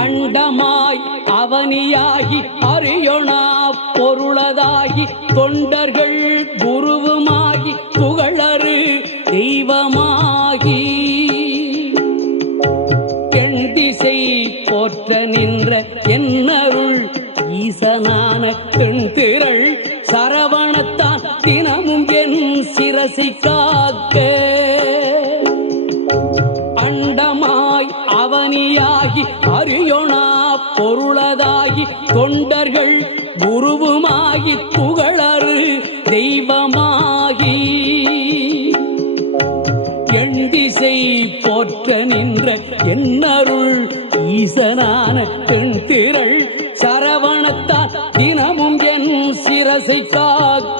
அண்டமாய் அவனியாகி அறியொணா பொருளதாகி தொண்டர்கள் குருவுமாகி புகழறு தெய்வமாகி எண் திசை போற்ற நின்ற என்னருள் ஈசனான தென்திரள் சரவணத்தான் தினமும் என் சிரசி காக்க அண்டமாய் அவனியாகி அறியொணா பொருளதாகி தொண்டர்கள் குருவுமாகி புகழறு தெய்வமாகி எண் திசை போற்ற நின்ற என்னருள் ஈசனான தென்திரள் சரவணத்தால் தினமும் என் சிரசை காக்க